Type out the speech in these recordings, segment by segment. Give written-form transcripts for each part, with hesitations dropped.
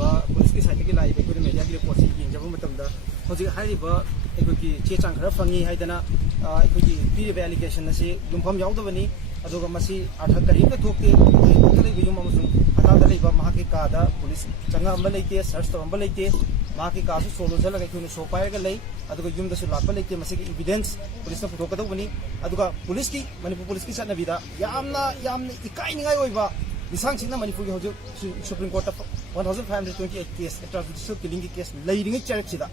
police की side की लाई Beko media की रिपोर्ट से यंजब मतमदा हजिक हाइबा एकोकी चे चांग खरा फंगी हाइदना एकोकी पीरिब एलिगेशन असी युमफम यावदबनी अदुगा मसी आठ करीब थोके तले युम अमसुं अतादा लेबा महाके कादा पुलिस चंगा अम्बा लेते सर्च तंबा लेते महाके कासु सोलो जलगा एकोनी सो पायगा लै अदुगा युमदसु लापा लेते मसिगी एविडेंस पुलिस न पुथोकदबनी अदुगा पुलिस की मणिपुर पुलिस की चटनबीदा यामना इकाइनिंगाय ओइबा निसांगसिना मणिपुर की हजु supreme court 1528 case extrajudicial killing की केस लेरिंग चरक्सिदा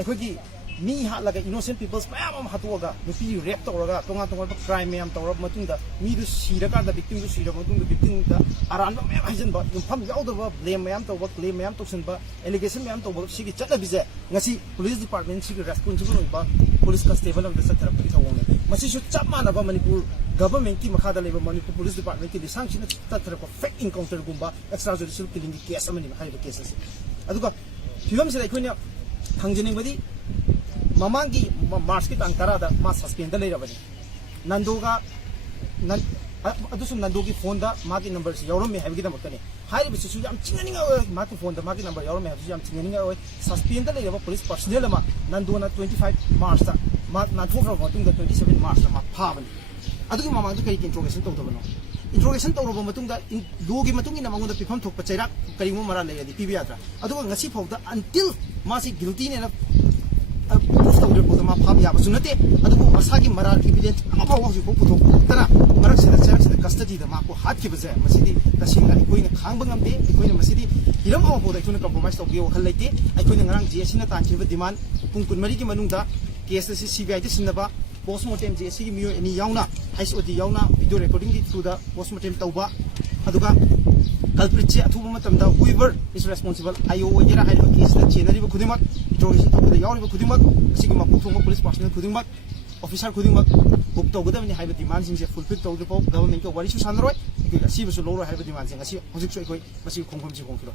अखोगी मी हालगा इनोसेंट पीपल्स मैम हातोगा नुपी रेप तौरगा तोंगा तोंगा क्राइम मैम तौरब मतुंदा मी दु सीरकादा विक्टिम दु सीरब मतुंदा विक्टिम दा अरानबा मैम हाइजनबा युमफम यावदबा ब्लेम मैम तौबा क्लेम मैम तौसनबा एलिगेशन मैम तौबा सिगी चटनबीजे ngasi पुलिस डिपार्टमेंट सिगी रेस्पोंसिबल ओइबा पुलिस कांस्टेबल ऑफ द सथरपति थवंग मसी सु चप मानबा मणिपुर गवर्नमेंट की मखादा लेबा मणिपुर पुलिस डिपार्टमेंट की दिसांग सिना तथरप फेक इनकाउंटर गुंबा एक्स्ट्राजुडिशियल किलिंग की केस अमनि हाइबा केस असे अदुगा फिल्म से अखोइना थंजनिंगबदी ममांग की मार्च की तांग तरादा मा सस्पेंड लेरबनी नंदोगा नंदो की फोन दा मागी नंबर से यौरमे हाइबगिदमकने हाइबसिसु याम चिंगनिंगा माकी फोन दा मागी नंबर यौरमे हाइबसि याम चिंगनिंगा ओय सस्पेंड लेरबा पुलिस पर्सनल मा नंदोना 25 मार्च दा मा नाथोफ्रा मतुंग दा 27 मार्च दा मा फाबनी अदुगी ममांग कई इंट्रोगेशन तौदबनो इंट्रोगेशन तौरब मतुंग दा लो की मतुंग इन मंगोदा पिफम थोक पचैरा करिमो मरा लेयदि पिबि यात्रा अदुगा ngasi फौदा अंटिल मासी गिल्टी ने प्रूफ तौदे पोदा मा फाब याबसु नते अदुगु मसागी मरार एविडेंस अफा वाजु को पुथोक तना मरक से चरक से कस्टडी दा माको हाथ की बजे मसिदी तसिंगा कोइना खांग बंगमदे कोइना मसिदी हिरम अमा पोदा कोइना कंप्रोमाइज तौगे वखल लेते कोइना ngarang जेसी ना तांखिबा डिमांड पुंग कुनमरी की मनुंग दा केस से सीबीआई दे सिनबा पोस्टमार्टम जेसी की मियो एनी यावना एसओडी यावना वीडियो रिकॉर्डिंग की थ्रू दा पोस्टमार्टम तौबा अदुगा culprit che athuba matamda whoever is responsible ayo oyera hailo case na chenariba khudimak interrogation tawda yawriba khudimak asigi mapu thongba police personnel khudimak officer khudimak book tawgadabani haiba demand sing se fulfill tawdri pau government ko wari su sanroi ki asiba su loro haiba demand sing asi hojik su ekoi masi khongkhom ji khongkhiro